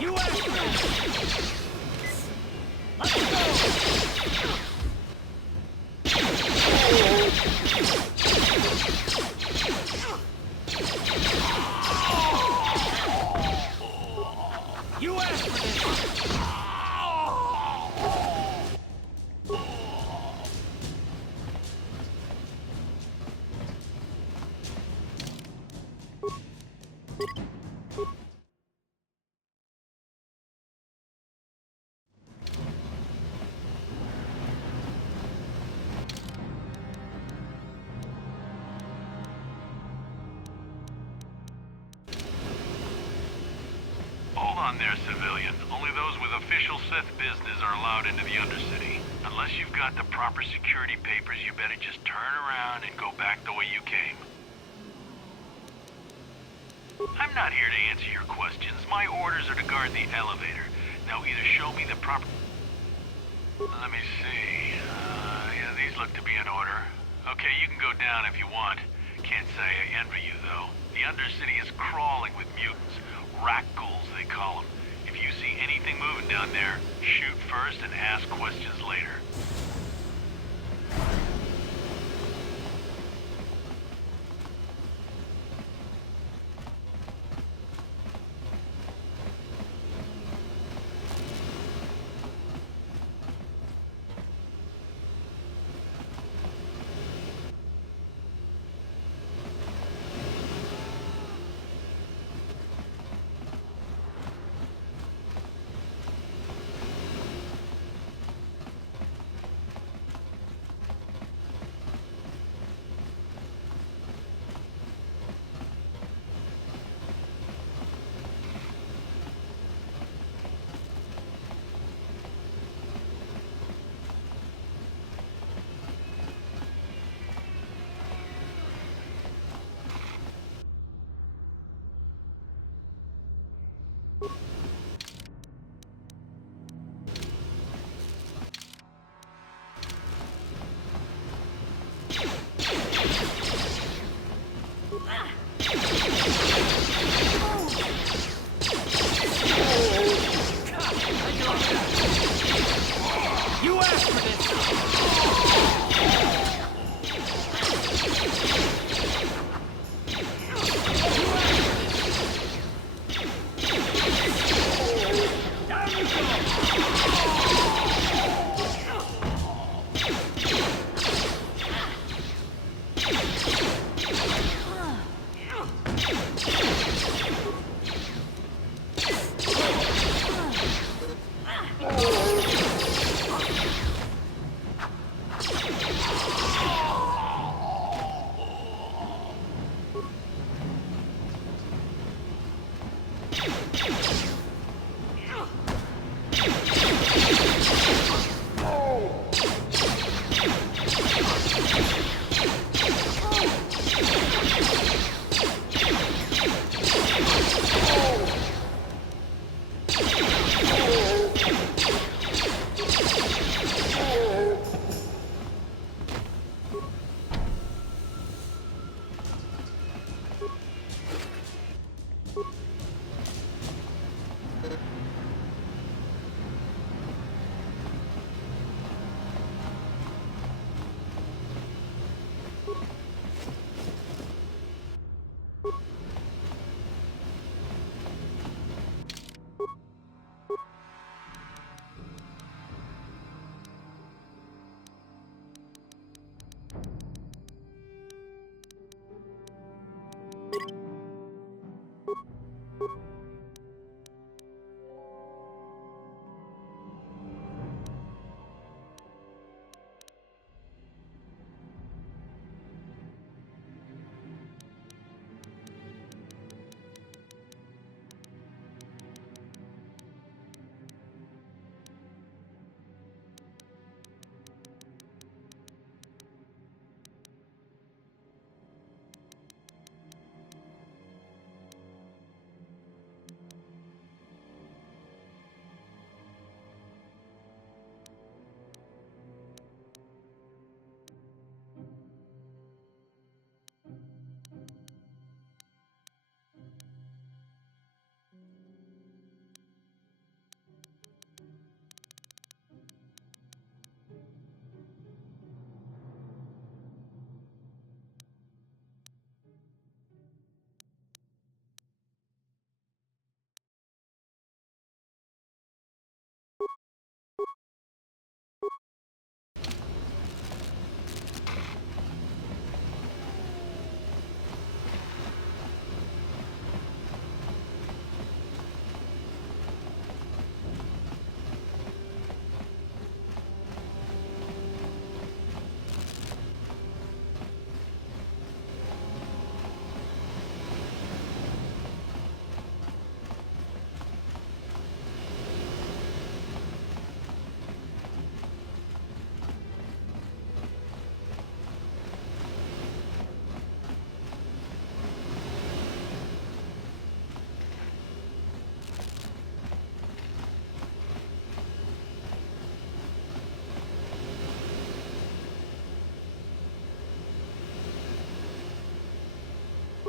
You asked for this! Let's go! You asked for this! Hold on there, civilian. Only those with official Sith business are allowed into the Undercity. Unless you've got the proper security papers, you better just turn around and go back the way you came. I'm not here to answer your questions. My orders are to guard the elevator. Now either show me the proper... Let me see. Yeah, these look to be in order. Okay, you can go down if you want. Can't say I envy you, though. The Undercity is crawling with mutants. Rat ghouls, they call them. If you see anything moving down there, shoot first and ask questions later. You asked for this! Down you go!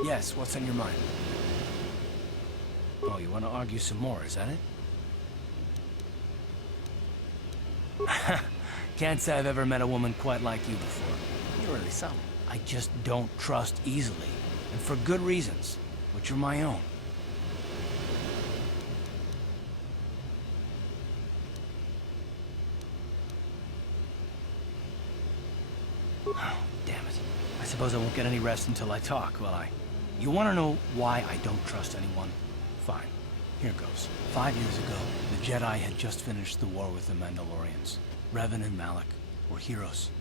Yes, what's on your mind? Oh, you want to argue some more, is that it? Can't say I've ever met a woman quite like you before. You're really something. I just don't trust easily, and for good reasons, which are my own. Oh, damn it. I suppose I won't get any rest until I talk, will I? You want to know why I don't trust anyone? Fine. Here goes. 5 years ago, the Jedi had just finished the war with the Mandalorians. Revan and Malak were heroes.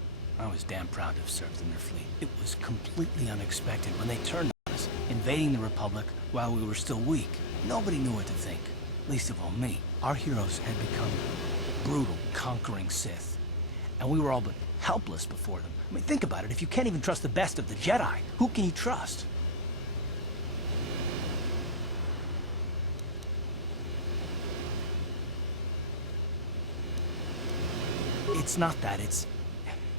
I was damn proud to have served in their fleet. It was completely unexpected when they turned on us, invading the Republic while we were still weak. Nobody knew what to think, least of all me. Our heroes had become brutal, conquering Sith, and we were all but helpless before them. I mean, think about it. If you can't even trust the best of the Jedi, who can you trust? It's not that,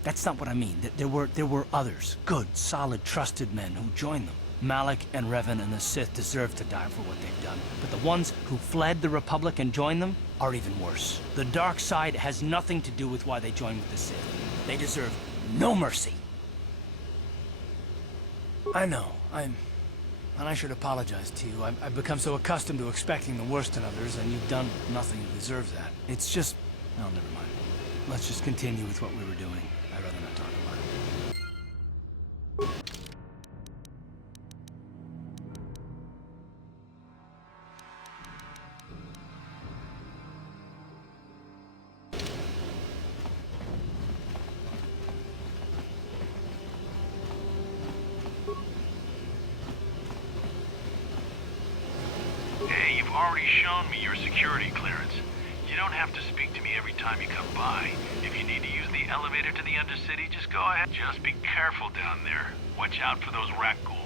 that's not what I mean. There were others, good, solid, trusted men who joined them. Malak and Revan and the Sith deserve to die for what they've done. But the ones who fled the Republic and joined them are even worse. The dark side has nothing to do with why they joined with the Sith. They deserve no mercy. I know, and I should apologize to you. I've become so accustomed to expecting the worst in others, and you've done nothing to deserve that. It's just... oh, never mind. Let's just continue with what we were doing. I'd rather not talk about it. Hey, you've already shown me your security clearance. You don't have to speak to me every time you come by. If you need to use the elevator to the Undercity, just go ahead. Just be careful down there. Watch out for those rat ghouls.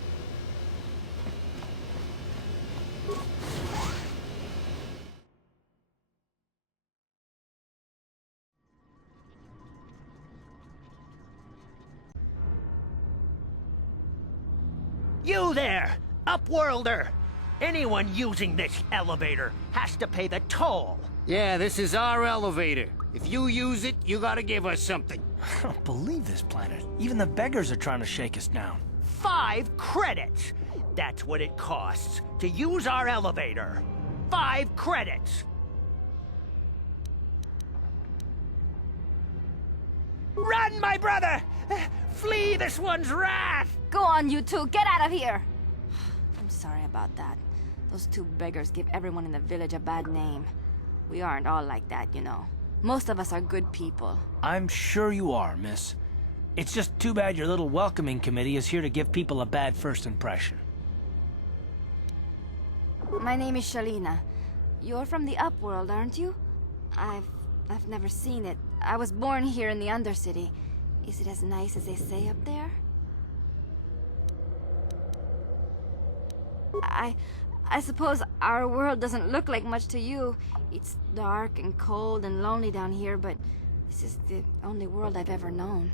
You there, Upworlder! Anyone using this elevator has to pay the toll. Yeah, this is our elevator. If you use it, you gotta give us something. I don't believe this planet. Even the beggars are trying to shake us down. 5 credits! That's what it costs to use our elevator. 5 credits! Run, my brother! Flee this one's wrath! Go on, you two. Get out of here! I'm sorry about that. Those 2 beggars give everyone in the village a bad name. We aren't all like that, you know. Most of us are good people. I'm sure you are, miss. It's just too bad your little welcoming committee is here to give people a bad first impression. My name is Shalina. You're from the Upworld, aren't you? I've never seen it. I was born here in the Undercity. Is it as nice as they say up there? I suppose our world doesn't look like much to you. It's dark and cold and lonely down here, but this is the only world I've ever known.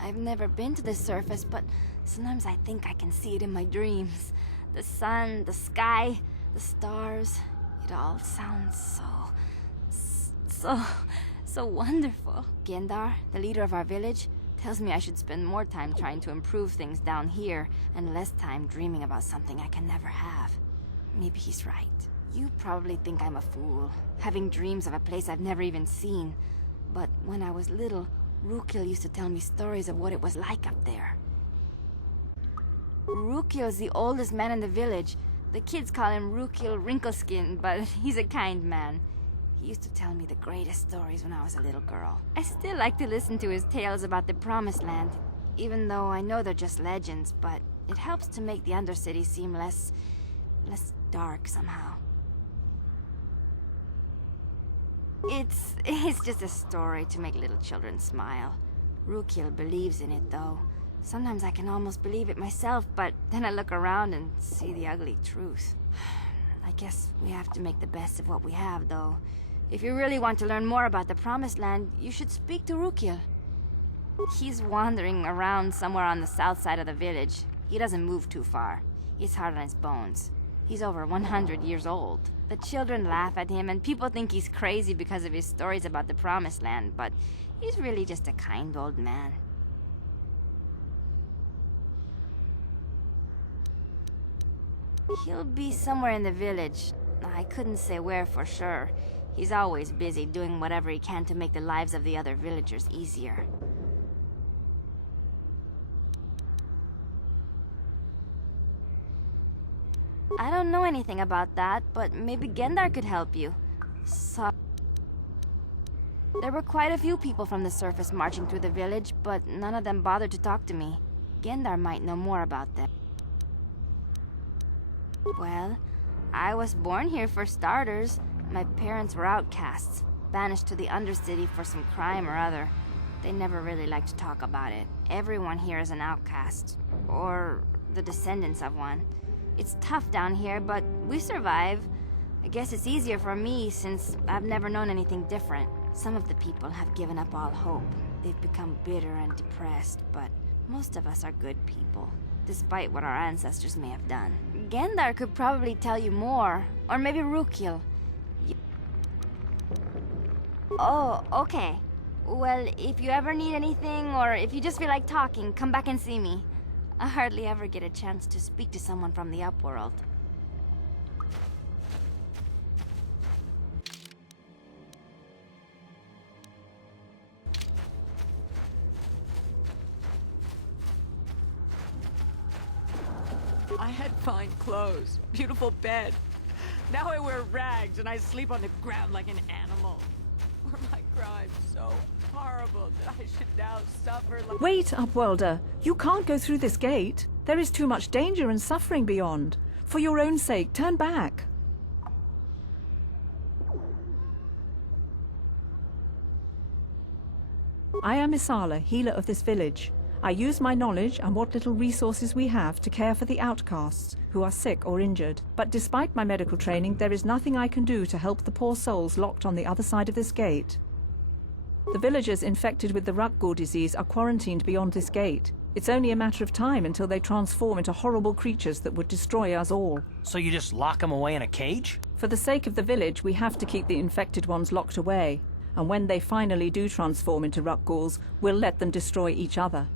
I've never been to the surface, but sometimes I think I can see it in my dreams. The sun, the sky, the stars. It all sounds so wonderful. Gendar, the leader of our village, tells me I should spend more time trying to improve things down here and less time dreaming about something I can never have. Maybe he's right. You probably think I'm a fool, having dreams of a place I've never even seen. But when I was little, Rukil used to tell me stories of what it was like up there. Rukil's the oldest man in the village. The kids call him Rukil Wrinkleskin, but he's a kind man. He used to tell me the greatest stories when I was a little girl. I still like to listen to his tales about the Promised Land, even though I know they're just legends, but it helps to make the Undercity seem less dark somehow. It's just a story to make little children smile. Rukil believes in it, though. Sometimes I can almost believe it myself, but then I look around and see the ugly truth. I guess we have to make the best of what we have, though. If you really want to learn more about the Promised Land, you should speak to Rukil. He's wandering around somewhere on the south side of the village. He doesn't move too far. It's hard on his bones. He's over 100 years old. The children laugh at him, and people think he's crazy because of his stories about the Promised Land, but he's really just a kind old man. He'll be somewhere in the village. I couldn't say where for sure. He's always busy doing whatever he can to make the lives of the other villagers easier. I don't know anything about that, but maybe Gendar could help you. There were quite a few people from the surface marching through the village, but none of them bothered to talk to me. Gendar might know more about them. Well, I was born here for starters. My parents were outcasts, banished to the Undercity for some crime or other. They never really liked to talk about it. Everyone here is an outcast, or the descendants of one. It's tough down here, but we survive. I guess it's easier for me since I've never known anything different. Some of the people have given up all hope. They've become bitter and depressed, but most of us are good people, despite what our ancestors may have done. Gendar could probably tell you more, or maybe Rukil. Oh, okay. Well, if you ever need anything, or if you just feel like talking, come back and see me. I hardly ever get a chance to speak to someone from the Upworld. I had fine clothes, beautiful bed. Now I wear rags and I sleep on the ground like an animal. Were my crimes so horrible that I should now suffer like— Wait, Upworlder. You can't go through this gate. There is too much danger and suffering beyond. For your own sake, turn back. I am Isala, healer of this village. I use my knowledge and what little resources we have to care for the outcasts who are sick or injured. But despite my medical training, there is nothing I can do to help the poor souls locked on the other side of this gate. The villagers infected with the Rukgul disease are quarantined beyond this gate. It's only a matter of time until they transform into horrible creatures that would destroy us all. So you just lock them away in a cage? For the sake of the village, we have to keep the infected ones locked away. And when they finally do transform into Rukguls, we'll let them destroy each other.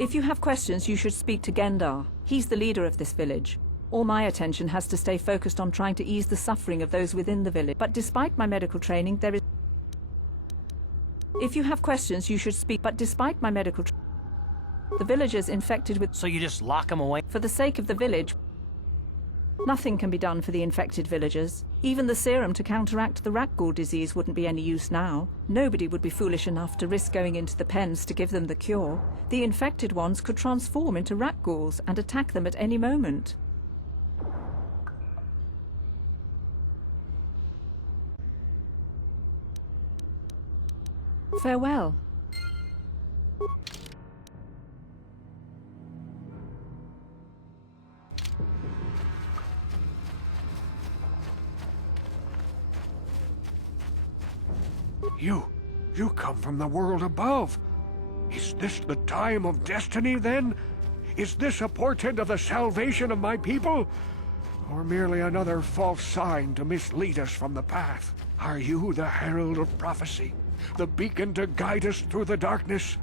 If you have questions, you should speak to Gendar. He's the leader of this village. All my attention has to stay focused on trying to ease the suffering of those within the village. But despite my medical training, there is— If you have questions, you should speak. But despite my medical the villagers infected with— So you just lock them away? For the sake of the village, nothing can be done for the infected villagers. Even the serum to counteract the Rukgul disease wouldn't be any use now. Nobody would be foolish enough to risk going into the pens to give them the cure. The infected ones could transform into Rukguls and attack them at any moment. Farewell. You come from the world above. Is this the time of destiny, then? Is this a portent of the salvation of my people? Or merely another false sign to mislead us from the path? Are you the herald of prophecy, the beacon to guide us through the darkness?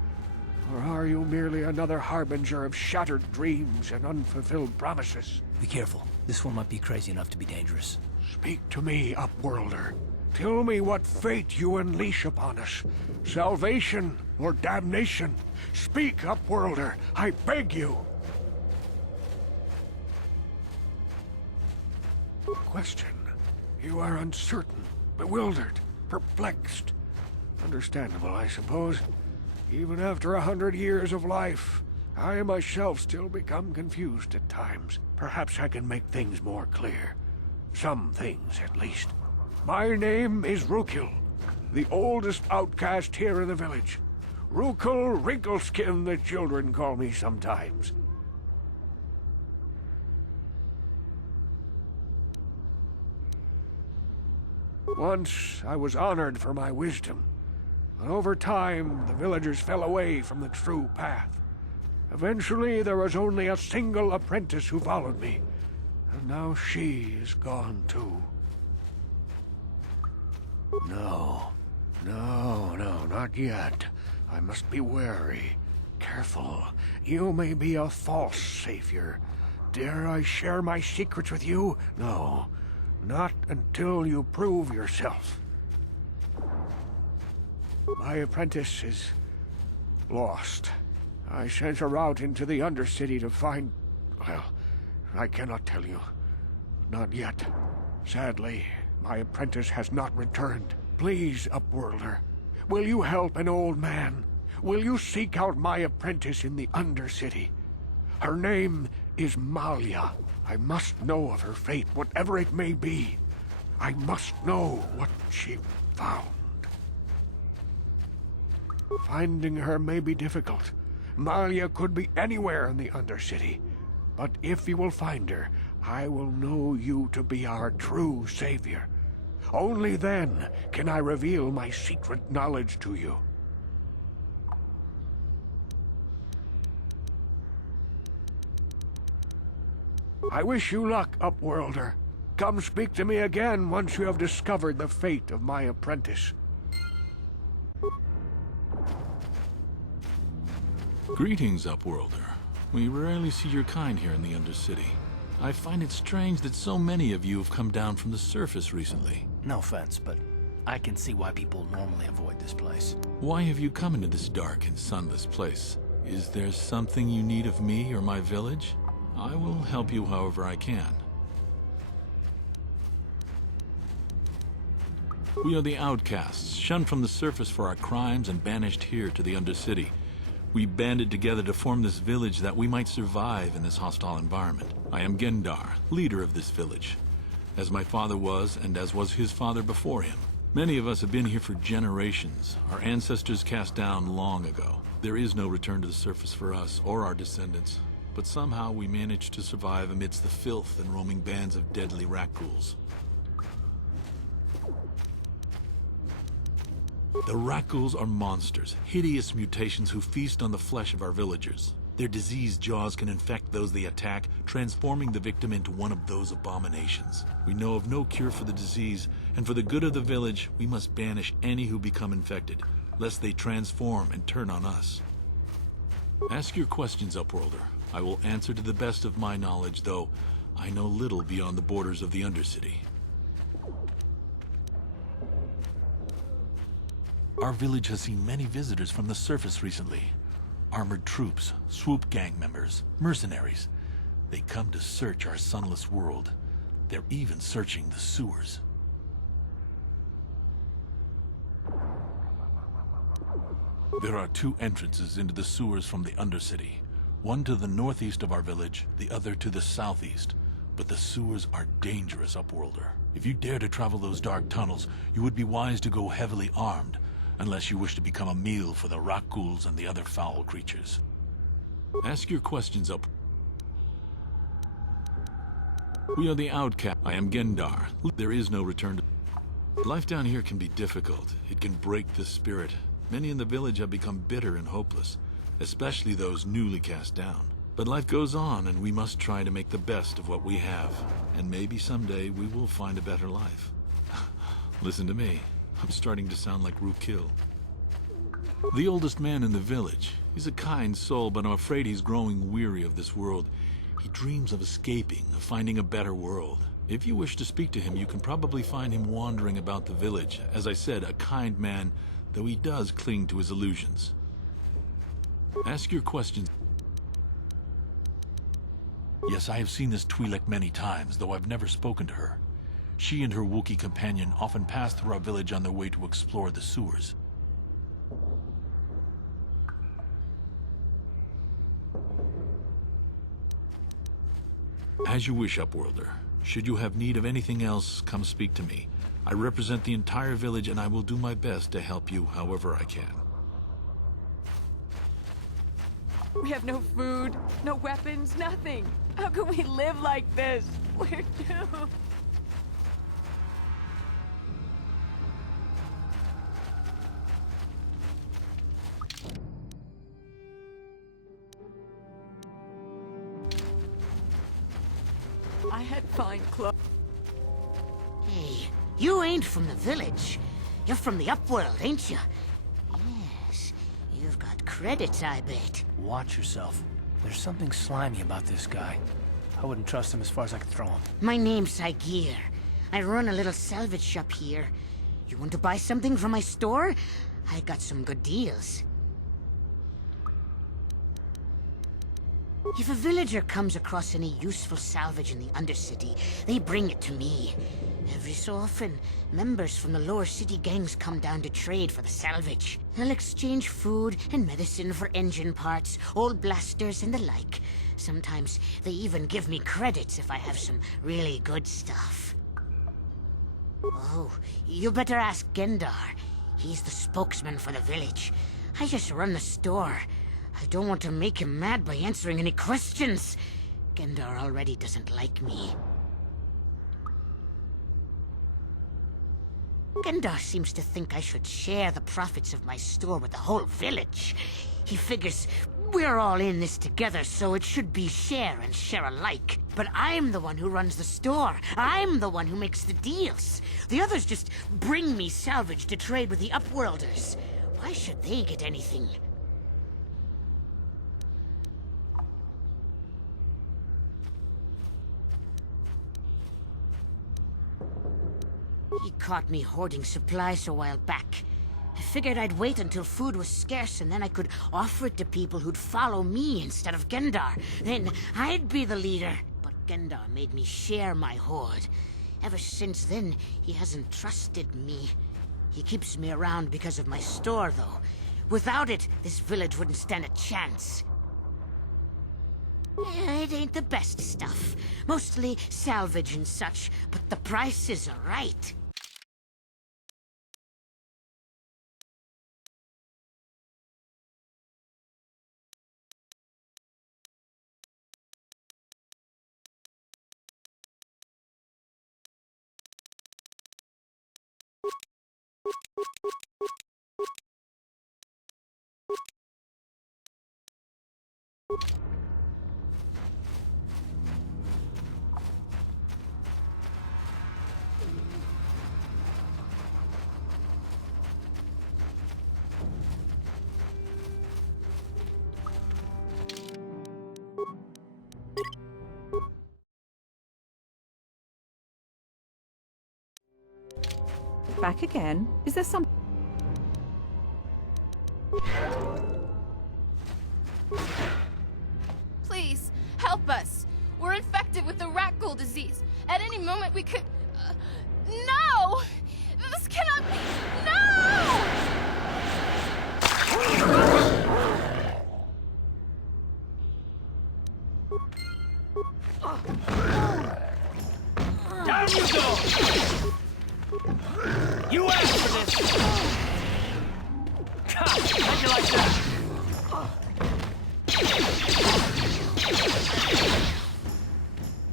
Or are you merely another harbinger of shattered dreams and unfulfilled promises? Be careful. This one might be crazy enough to be dangerous. Speak to me, Upworlder. Tell me what fate you unleash upon us. Salvation or damnation? Speak, Upworlder, I beg you. Question. You are uncertain, bewildered, perplexed. Understandable, I suppose. Even after 100 years of life, I myself still become confused at times. Perhaps I can make things more clear. Some things, at least. My name is Rukil, the oldest outcast here in the village. Rukil Wrinkleskin, the children call me sometimes. Once I was honored for my wisdom. And over time, the villagers fell away from the true path. Eventually, there was only a single apprentice who followed me, and now she is gone too. No, not yet. I must be wary. Careful. You may be a false savior. Dare I share my secrets with you? No, not until you prove yourself. My apprentice is lost. I sent her out into the Undercity to find... well, I cannot tell you. Not yet. Sadly, my apprentice has not returned. Please, Upworlder, will you help an old man? Will you seek out my apprentice in the Undercity? Her name is Malia. I must know of her fate, whatever it may be. I must know what she found. Finding her may be difficult. Malia could be anywhere in the Undercity. But if you will find her, I will know you to be our true savior. Only then can I reveal my secret knowledge to you. I wish you luck, Upworlder. Come speak to me again once you have discovered the fate of my apprentice. Greetings, Upworlder. We rarely see your kind here in the Undercity. I find it strange that so many of you have come down from the surface recently. No offense, but I can see why people normally avoid this place. Why have you come into this dark and sunless place? Is there something you need of me or my village? I will help you however I can. We are the outcasts, shunned from the surface for our crimes and banished here to the Undercity. We banded together to form this village that we might survive in this hostile environment. I am Gendar, leader of this village, as my father was and as was his father before him. Many of us have been here for generations, our ancestors cast down long ago. There is no return to the surface for us or our descendants, but somehow we managed to survive amidst the filth and roaming bands of deadly Rakghouls. The Rakghouls are monsters, hideous mutations who feast on the flesh of our villagers. Their diseased jaws can infect those they attack, transforming the victim into one of those abominations. We know of no cure for the disease, and for the good of the village, we must banish any who become infected, lest they transform and turn on us. Ask your questions, Upworlder. I will answer to the best of my knowledge, though I know little beyond the borders of the Undercity. Our village has seen many visitors from the surface recently. Armored troops, swoop gang members, mercenaries. They come to search our sunless world. They're even searching the sewers. There are two entrances into the sewers from the Undercity. One to the northeast of our village, the other to the southeast. But the sewers are dangerous, Upworlder. If you dare to travel those dark tunnels, you would be wise to go heavily armed, unless you wish to become a meal for the Rakghouls and the other foul creatures. Ask your questions, up. We are the outcast. I am Gendar. There is no return to... Life down here can be difficult. It can break the spirit. Many in the village have become bitter and hopeless, especially those newly cast down. But life goes on, and we must try to make the best of what we have. And maybe someday we will find a better life. Listen to me. I'm starting to sound like Rukil. The oldest man in the village. He's a kind soul, but I'm afraid he's growing weary of this world. He dreams of escaping, of finding a better world. If you wish to speak to him, you can probably find him wandering about the village. As I said, a kind man, though he does cling to his illusions. Ask your questions. Yes, I have seen this Twi'lek many times, though I've never spoken to her. She and her Wookiee companion often pass through our village on their way to explore the sewers. As you wish, Upworlder. Should you have need of anything else, come speak to me. I represent the entire village, and I will do my best to help you however I can. We have no food, no weapons, nothing. How can we live like this? We're doomed. had fine clothes. Hey, you ain't from the village. You're from the Upworld, ain't you? Yes, you've got credits, I bet. Watch yourself. There's something slimy about this guy. I wouldn't trust him as far as I could throw him. My name's Saigir. I run a little salvage shop here. You want to buy something from my store? I got some good deals. If a villager comes across any useful salvage in the Undercity, they bring it to me. Every so often, members from the lower city gangs come down to trade for the salvage. They'll exchange food and medicine for engine parts, old blasters, and the like. Sometimes they even give me credits if I have some really good stuff. Oh, you better ask Gendar. He's the spokesman for the village. I just run the store. I don't want to make him mad by answering any questions. Gendar already doesn't like me. Gendar seems to think I should share the profits of my store with the whole village. He figures we're all in this together, so it should be share and share alike. But I'm the one who runs the store. I'm the one who makes the deals. The others just bring me salvage to trade with the Upworlders. Why should they get anything? He caught me hoarding supplies a while back. I figured I'd wait until food was scarce and then I could offer it to people who'd follow me instead of Gendar. Then I'd be the leader. But Gendar made me share my hoard. Ever since then, he hasn't trusted me. He keeps me around because of my store, though. Without it, this village wouldn't stand a chance. It ain't the best stuff. Mostly salvage and such, but the prices are right. Back again? Is there some... Please, help us. We're infected with the rat ghoul disease. At any moment we could... no! This cannot be... No! Down you go! You asked for this! How'd you like that? Oh!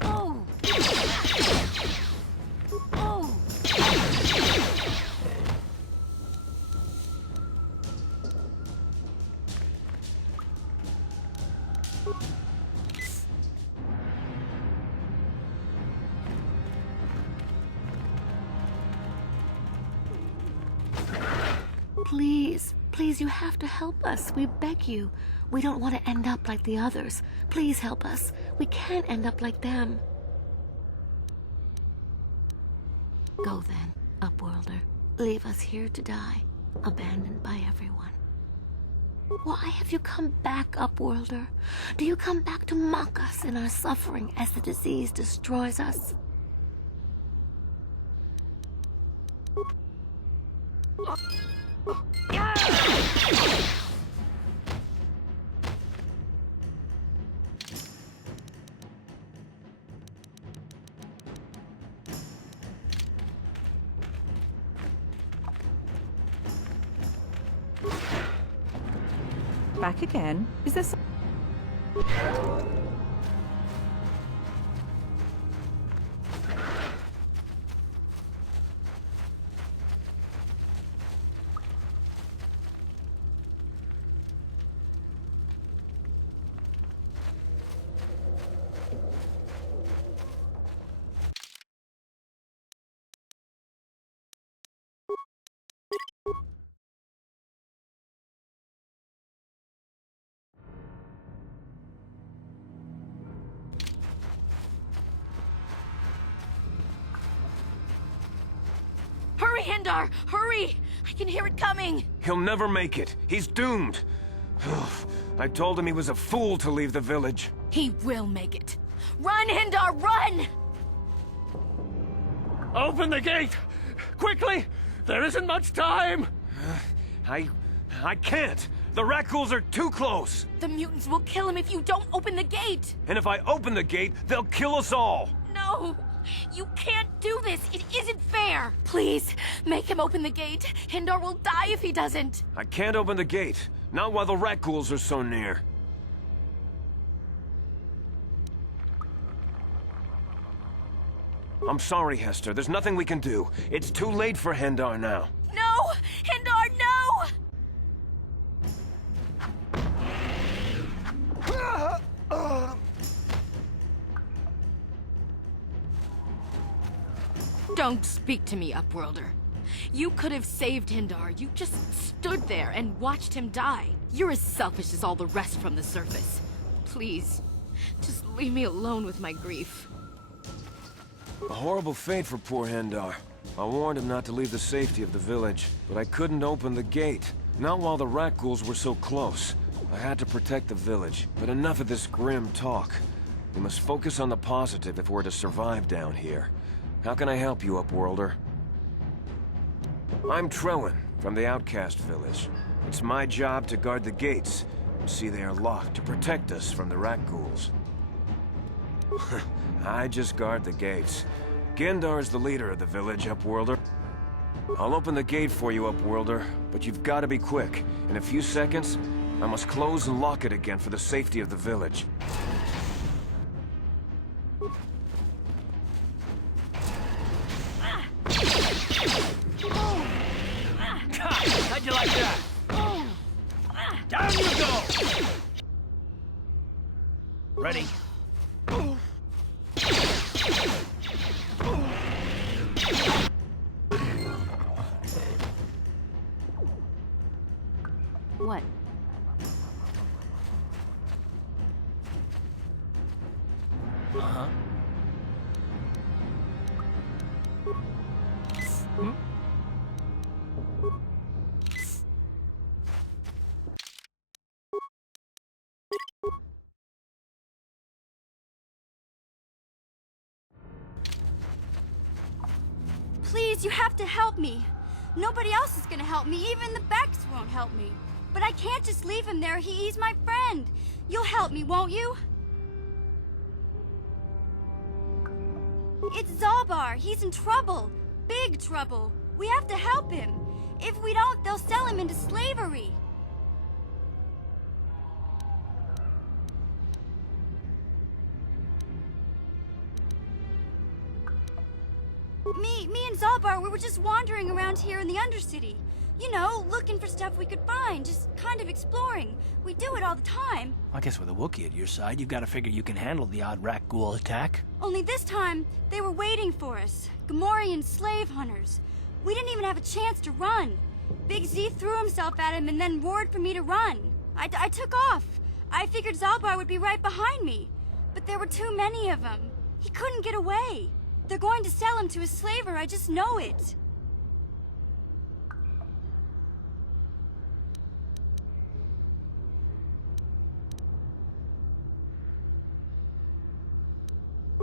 Oh! Please, please, you have to help us. We beg you. We don't want to end up like the others. Please help us. We can't end up like them. Go then, Upworlder. Leave us here to die, abandoned by everyone. Why have you come back, Upworlder? Do you come back to mock us in our suffering as the disease destroys us? Back again? Is there some... Hurry, Hindar! Hurry! I can hear it coming! He'll never make it. He's doomed. I told him he was a fool to leave the village. He will make it. Run, Hindar, run! Open the gate! Quickly! There isn't much time! I can't! The Rakghouls are too close! The mutants will kill him if you don't open the gate! And if I open the gate, they'll kill us all! No! You can't do this! It isn't fair! Please, make him open the gate! Hindar will die if he doesn't! I can't open the gate. Not while the Rakghouls are so near. I'm sorry, Hester. There's nothing we can do. It's too late for Hindar now. No! Hindar, no! Don't speak to me, Upworlder. You could have saved Hindar. You just stood there and watched him die. You're as selfish as all the rest from the surface. Please, just leave me alone with my grief. A horrible fate for poor Hindar. I warned him not to leave the safety of the village, but I couldn't open the gate. Not while the Rakghouls were so close. I had to protect the village, but enough of this grim talk. We must focus on the positive if we're to survive down here. How can I help you, Upworlder? I'm Trellin, from the Outcast Village. It's my job to guard the gates, and see they are locked to protect us from the Rakghouls. I just guard the gates. Gendar's the leader of the village, Upworlder. I'll open the gate for you, Upworlder, but you've got to be quick. In a few seconds, I must close and lock it again for the safety of the village. How'd you like that? Down you go! Ready? What? Uh-huh. Please, you have to help me. Nobody else is gonna help me. Even the Becks won't help me. But I can't just leave him there. He's my friend. You'll help me, won't you? It's Zalbar. He's in trouble. Big trouble. We have to help him. If we don't, they'll sell him into slavery. Me and Zalbar, we were just wandering around here in the Undercity. You know, looking for stuff we could find, just kind of exploring. We do it all the time. I guess with a Wookiee at your side, you've got to figure you can handle the odd Rakghoul attack. Only this time, they were waiting for us. Gamorrean slave hunters. We didn't even have a chance to run. Big Z threw himself at him and then roared for me to run. I took off. I figured Zalbar would be right behind me. But there were too many of them. He couldn't get away. They're going to sell him to a slaver, I just know it.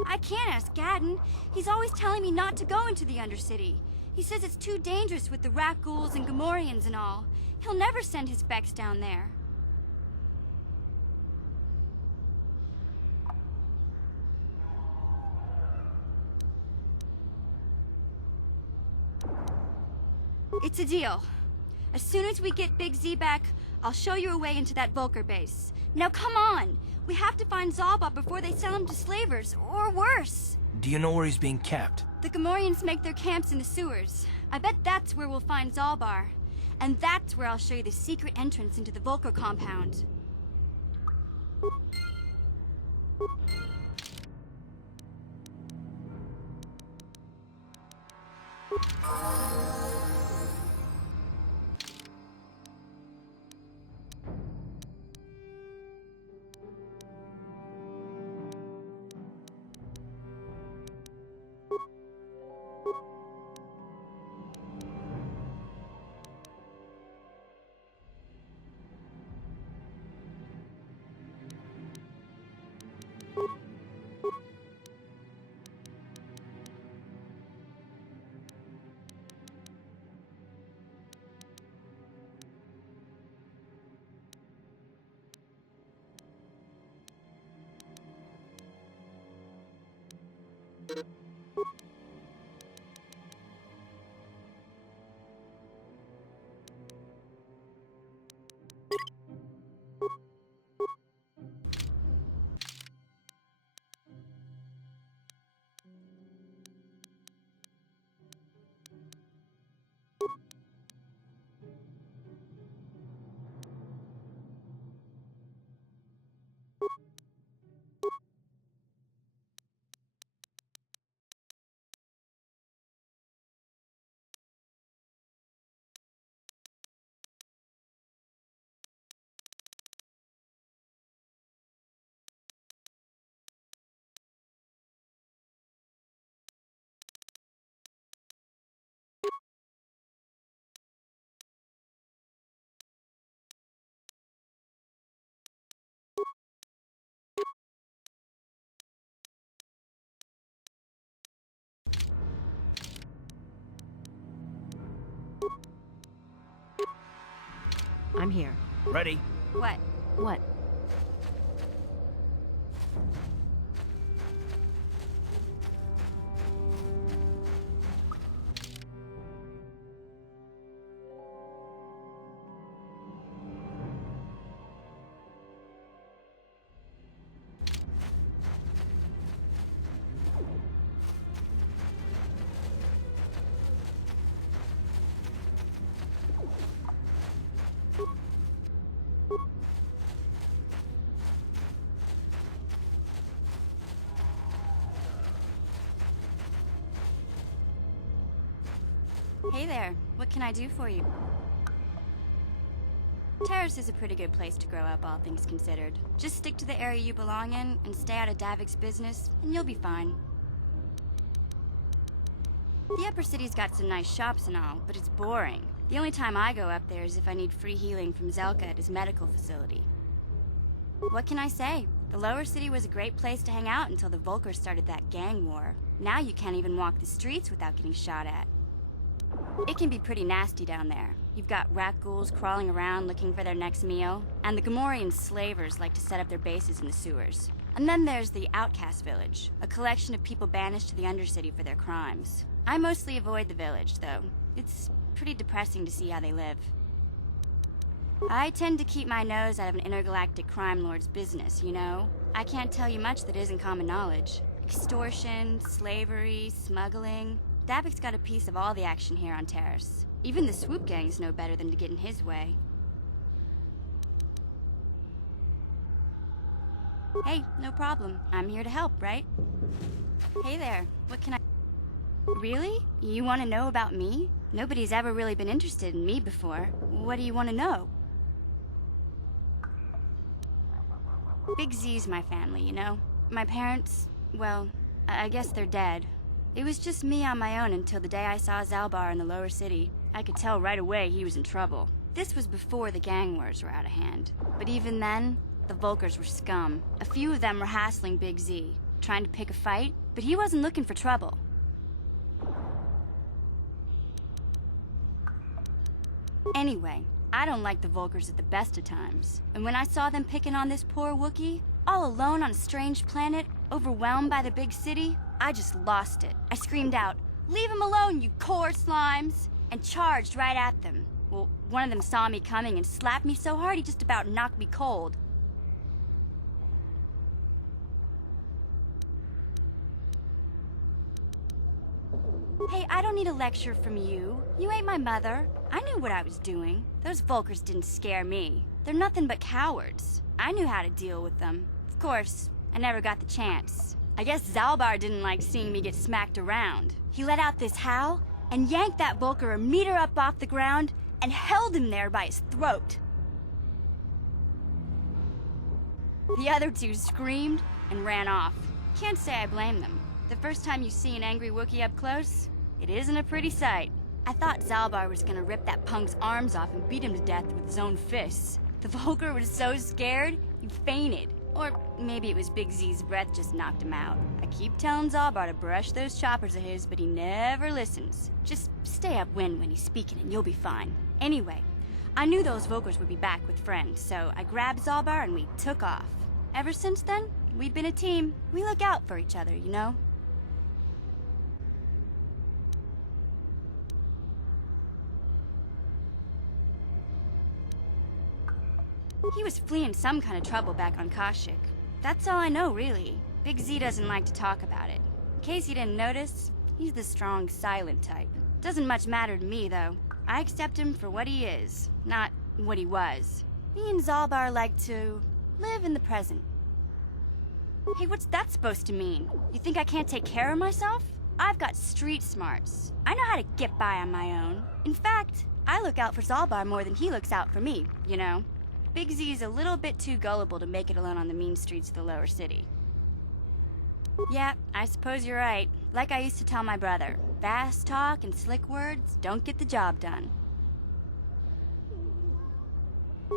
I can't ask Gadden. He's always telling me not to go into the Undercity. He says it's too dangerous with the Rakghouls and Gamorreans and all. He'll never send his Becks down there. It's a deal. As soon as we get Big Z back, I'll show you a way into that Vulkar base. Now come on! We have to find Zalbar before they sell him to slavers, or worse. Do you know where he's being kept? The Gamorreans make their camps in the sewers. I bet that's where we'll find Zalbar. And that's where I'll show you the secret entrance into the Vulkar compound. I'm here. Ready? What? What? Hey there, what can I do for you? Terrace is a pretty good place to grow up, all things considered. Just stick to the area you belong in and stay out of Davik's business, and you'll be fine. The Upper City's got some nice shops and all, but it's boring. The only time I go up there is if I need free healing from Zelka at his medical facility. What can I say? The Lower City was a great place to hang out until the Volkers started that gang war. Now you can't even walk the streets without getting shot at. It can be pretty nasty down there. You've got rat ghouls crawling around looking for their next meal, and the Gamorrean slavers like to set up their bases in the sewers. And then there's the Outcast Village, a collection of people banished to the Undercity for their crimes. I mostly avoid the village, though. It's pretty depressing to see how they live. I tend to keep my nose out of an intergalactic crime lord's business, you know? I can't tell you much that isn't common knowledge. Extortion, slavery, smuggling... Davik's got a piece of all the action here on Terrace. Even the swoop gangs know better than to get in his way. Hey, no problem. I'm here to help, right? Hey there, what can I... Really? You want to know about me? Nobody's ever really been interested in me before. What do you want to know? Big Z's my family, you know? My parents, well, I guess they're dead. It was just me on my own until the day I saw Zalbar in the Lower City. I could tell right away he was in trouble. This was before the gang wars were out of hand. But even then, the Volkers were scum. A few of them were hassling Big Z, trying to pick a fight, but he wasn't looking for trouble. Anyway, I don't like the Volkers at the best of times. And when I saw them picking on this poor Wookiee, all alone on a strange planet, overwhelmed by the big city, I just lost it. I screamed out, "Leave him alone, you core slimes!" and charged right at them. Well, one of them saw me coming and slapped me so hard he just about knocked me cold. Hey, I don't need a lecture from you. You ain't my mother. I knew what I was doing. Those Volkers didn't scare me. They're nothing but cowards. I knew how to deal with them. Of course, I never got the chance. I guess Zalbar didn't like seeing me get smacked around. He let out this howl and yanked that Volker a meter up off the ground and held him there by his throat. The other two screamed and ran off. Can't say I blame them. The first time you see an angry Wookiee up close, it isn't a pretty sight. I thought Zalbar was gonna rip that punk's arms off and beat him to death with his own fists. The Volker was so scared, he fainted. Or maybe it was Big Z's breath just knocked him out. I keep telling Zalbar to brush those choppers of his, but he never listens. Just stay upwind when he's speaking and you'll be fine. Anyway, I knew those Volkers would be back with friends, so I grabbed Zalbar and we took off. Ever since then, we've been a team. We look out for each other, you know? He was fleeing some kind of trouble back on Kashyyyk. That's all I know, really. Big Z doesn't like to talk about it. In case you didn't notice, he's the strong, silent type. Doesn't much matter to me, though. I accept him for what he is, not what he was. Me and Zalbar like to live in the present. Hey, what's that supposed to mean? You think I can't take care of myself? I've got street smarts. I know how to get by on my own. In fact, I look out for Zalbar more than he looks out for me, you know? Big Z's a little bit too gullible to make it alone on the mean streets of the Lower City. Yeah, I suppose you're right. Like I used to tell my brother, fast talk and slick words don't get the job done.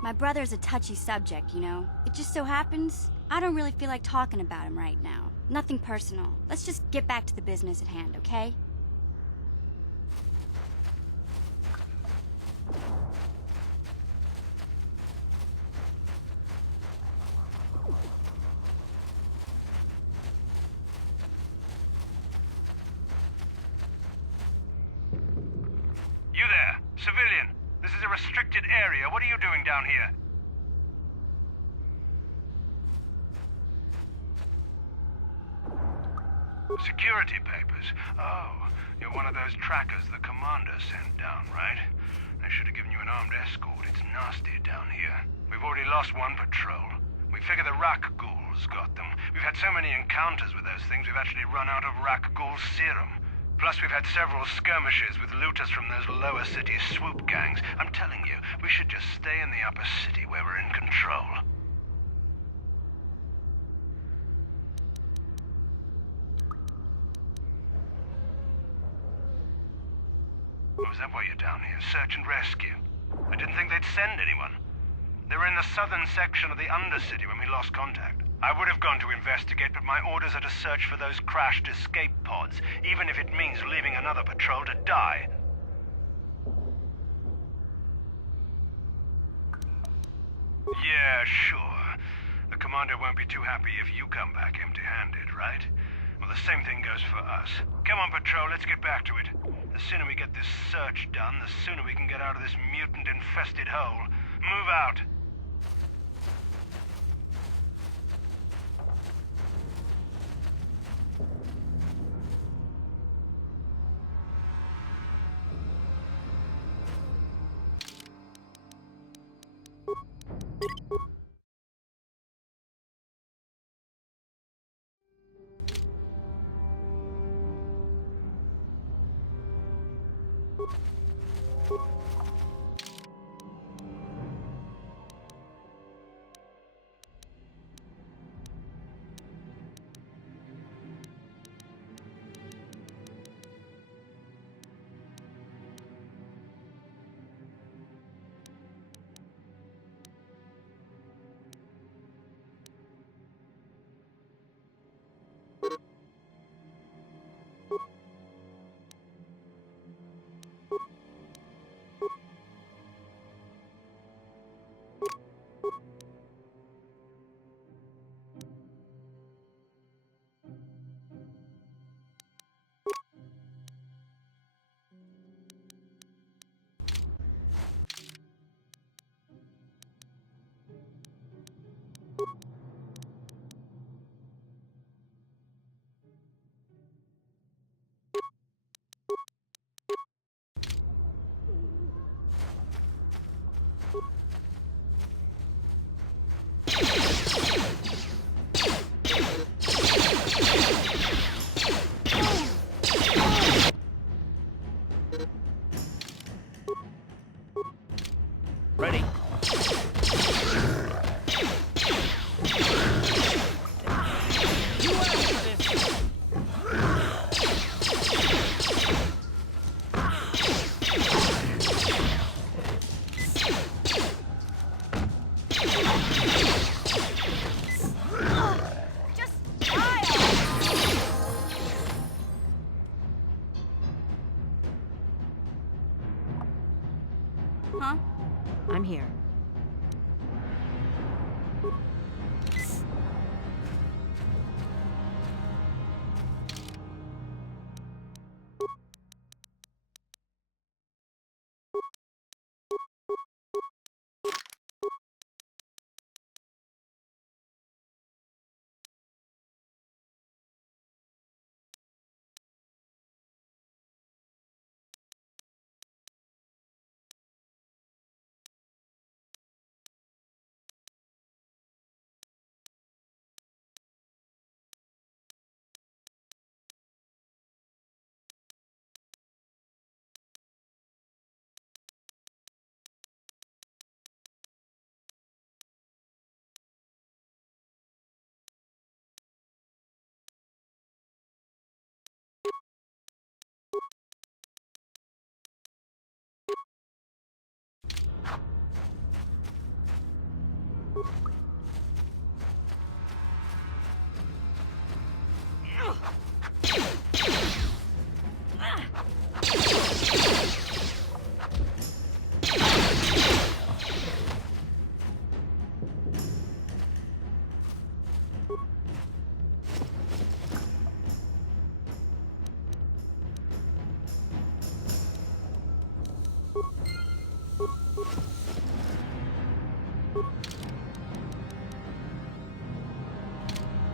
My brother's a touchy subject, you know? It just so happens, I don't really feel like talking about him right now. Nothing personal. Let's just get back to the business at hand, okay? area. What are you doing down here? Security papers? Oh, you're one of those trackers the commander sent down, right? They should have given you an armed escort. It's nasty down here. We've already lost one patrol. We figure the Rak ghouls got them. We've had so many encounters with those things, we've actually run out of Rak ghoul serum. Plus, we've had several skirmishes with looters from those lower city swoop gangs. I'm telling you, we should just stay in the upper city where we're in control. Oh, is that why you're down here? Search and rescue? I didn't think they'd send anyone. They were in the southern section of the Undercity when we lost contact. I would have gone to investigate, but my orders are to search for those crashed escape pods, even if it means leaving another patrol to die. Yeah, sure. The commander won't be too happy if you come back empty-handed, right? Well, the same thing goes for us. Come on, patrol, let's get back to it. The sooner we get this search done, the sooner we can get out of this mutant-infested hole. Move out. Ready?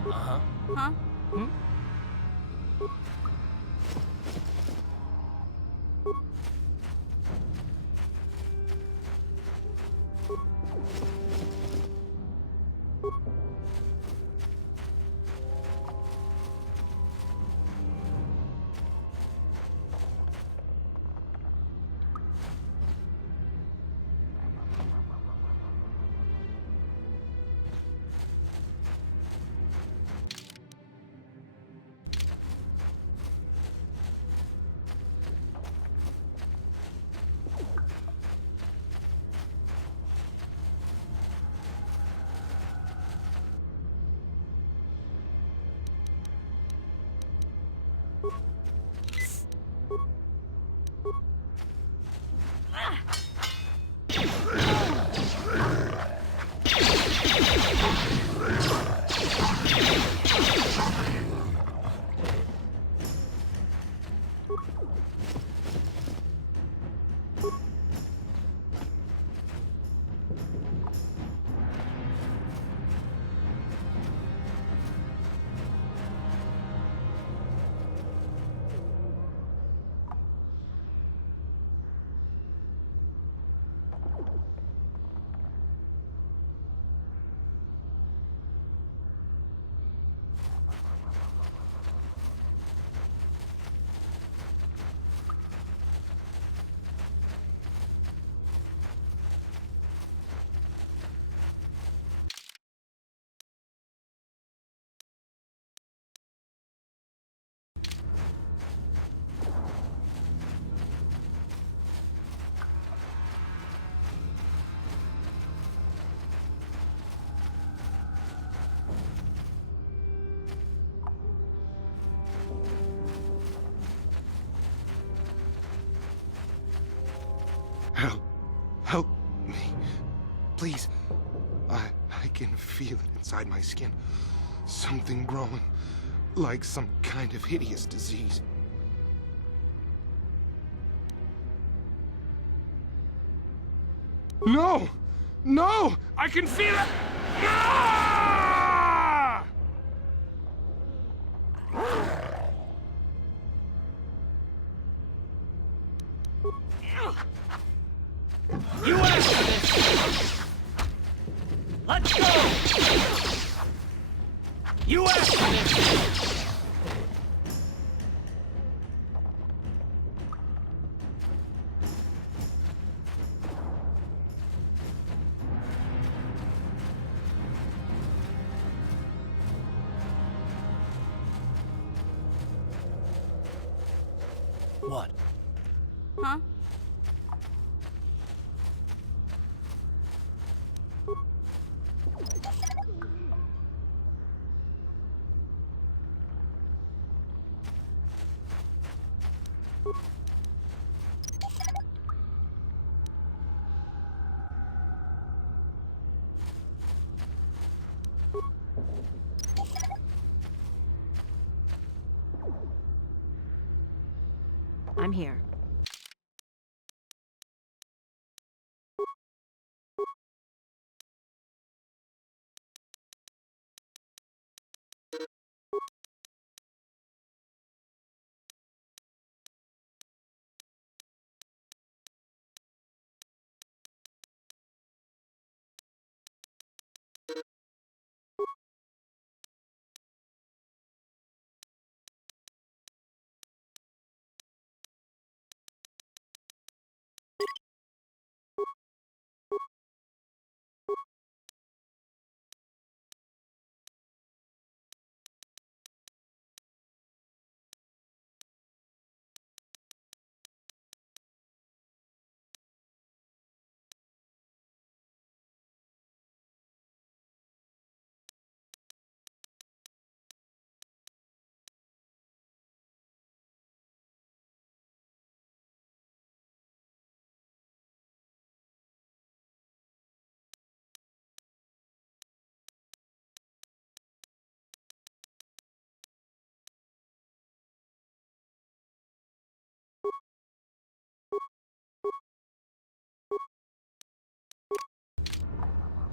Uh-huh. Huh? Hmm? Help me. Please. I can feel it inside my skin. Something growing. Like some kind of hideous disease. No! No! I can feel it! Ah! You asked for this! Let's go! You asked for this! What? Huh? I'm here.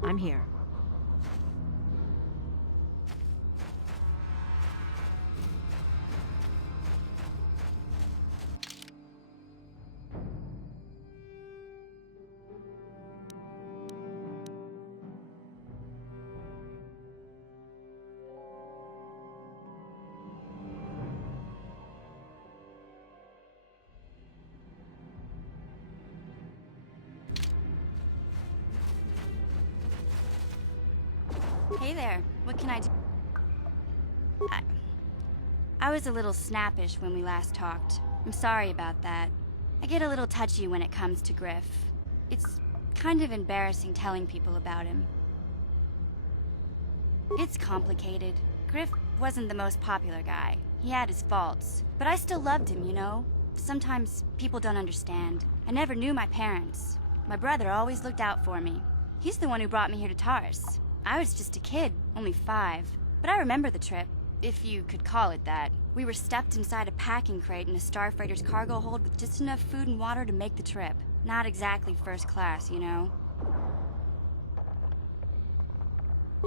I'm here. Hey there. What can I do? I was a little snappish when we last talked. I'm sorry about that. I get a little touchy when it comes to Griff. It's kind of embarrassing telling people about him. It's complicated. Griff wasn't the most popular guy. He had his faults. But I still loved him, you know? Sometimes people don't understand. I never knew my parents. My brother always looked out for me. He's the one who brought me here to Tars. I was just a kid, only 5. But I remember the trip, if you could call it that. We were stuffed inside a packing crate in a starfreighter's cargo hold with just enough food and water to make the trip. Not exactly first class, you know?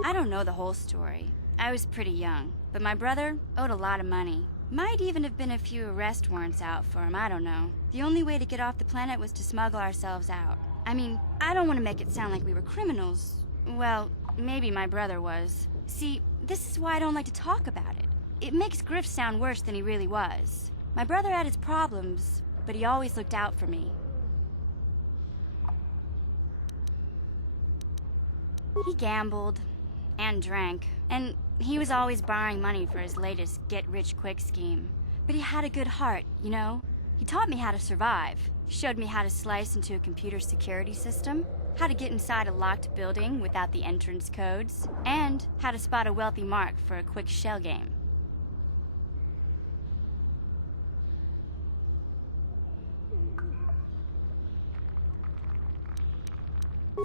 I don't know the whole story. I was pretty young, but my brother owed a lot of money. Might even have been a few arrest warrants out for him, I don't know. The only way to get off the planet was to smuggle ourselves out. I mean, I don't want to make it sound like we were criminals. Well, maybe my brother was. See, this is why I don't like to talk about it. It makes Griff sound worse than he really was. My brother had his problems, but he always looked out for me. He gambled and drank, and he was always borrowing money for his latest get-rich-quick scheme. But he had a good heart, you know? He taught me how to survive, showed me how to slice into a computer security system, how to get inside a locked building without the entrance codes, and how to spot a wealthy mark for a quick shell game.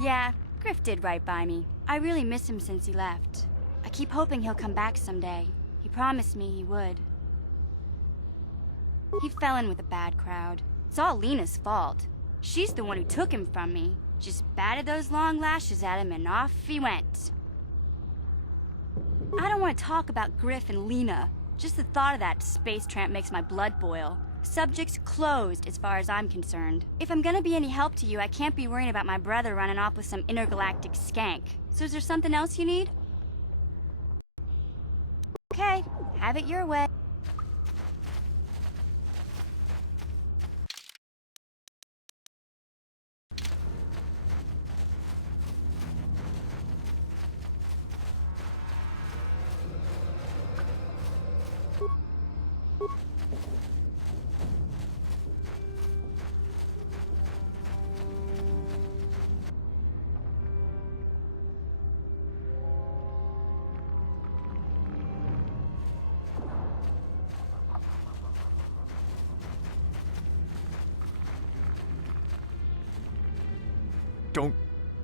Yeah, Griff did right by me. I really miss him since he left. I keep hoping he'll come back someday. He promised me he would. He fell in with a bad crowd. It's all Lena's fault. She's the one who took him from me. Just batted those long lashes at him and off he went. I don't want to talk about Griff and Lena. Just the thought of that space tramp makes my blood boil. Subject's closed as far as I'm concerned. If I'm gonna be any help to you, I can't be worrying about my brother running off with some intergalactic skank. So is there something else you need? Okay, have it your way.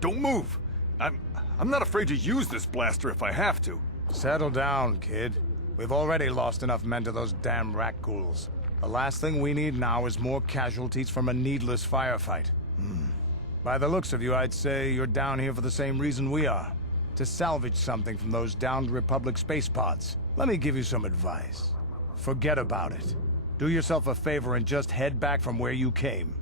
Don't move! I'm not afraid to use this blaster if I have to. Settle down, kid. We've already lost enough men to those damn rat ghouls. The last thing we need now is more casualties from a needless firefight. By the looks of you, I'd say you're down here for the same reason we are. To salvage something from those downed Republic space pods. Let me give you some advice. Forget about it. Do yourself a favor and just head back from where you came.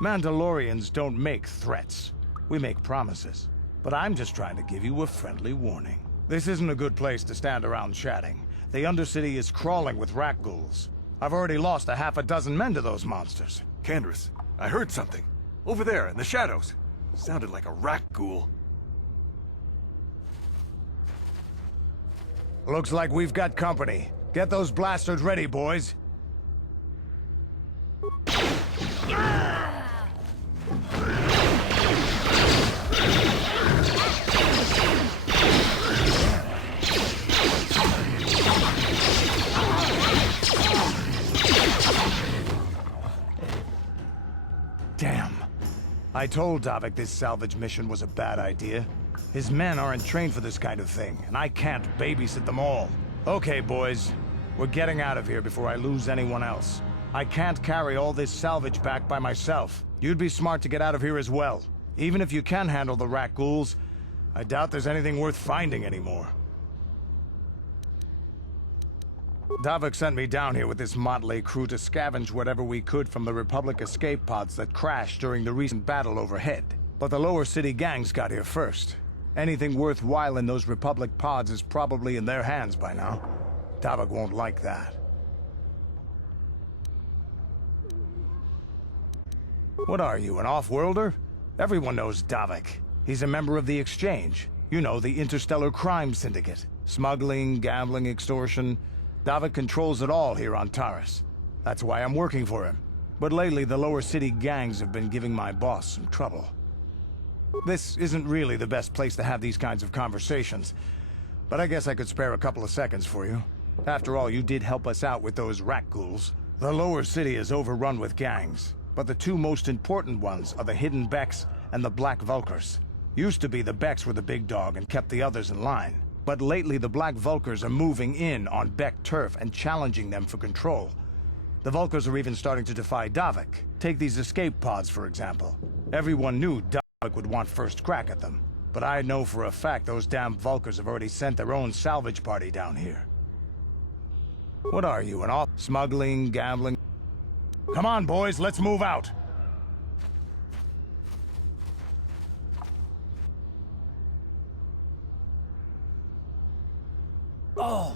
Mandalorians don't make threats. We make promises. But I'm just trying to give you a friendly warning. This isn't a good place to stand around chatting. The Undercity is crawling with rat ghouls. I've already lost a half a dozen men to those monsters. Candace, I heard something. Over there, in the shadows. Sounded like a rat ghoul. Looks like we've got company. Get those blasters ready, boys. Damn. I told Davik this salvage mission was a bad idea. His men aren't trained for this kind of thing, and I can't babysit them all. Okay, boys. We're getting out of here before I lose anyone else. I can't carry all this salvage back by myself. You'd be smart to get out of here as well. Even if you can handle the rat ghouls, I doubt there's anything worth finding anymore. Davik sent me down here with this motley crew to scavenge whatever we could from the Republic escape pods that crashed during the recent battle overhead. But the lower city gangs got here first. Anything worthwhile in those Republic pods is probably in their hands by now. Davik won't like that. What are you, an off-worlder? Everyone knows Davik. He's a member of the Exchange. You know, the Interstellar Crime Syndicate. Smuggling, gambling, extortion. Davik controls it all here on Taris. That's why I'm working for him. But lately, the lower city gangs have been giving my boss some trouble. This isn't really the best place to have these kinds of conversations, but I guess I could spare a couple of seconds for you. After all, you did help us out with those rat ghouls. The lower city is overrun with gangs, but the two most important ones are the Hidden Becks and the Black Vulkars. Used to be the Becks were the big dog and kept the others in line. But lately the Black Vulkars are moving in on Beck turf and challenging them for control. The Vulkars are even starting to defy Davik. Take these escape pods, for example. Everyone knew Davik would want first crack at them. But I know for a fact those damn Vulkars have already sent their own salvage party down here. What are you, an off? Smuggling, gambling? Come on, boys, let's move out! Oh,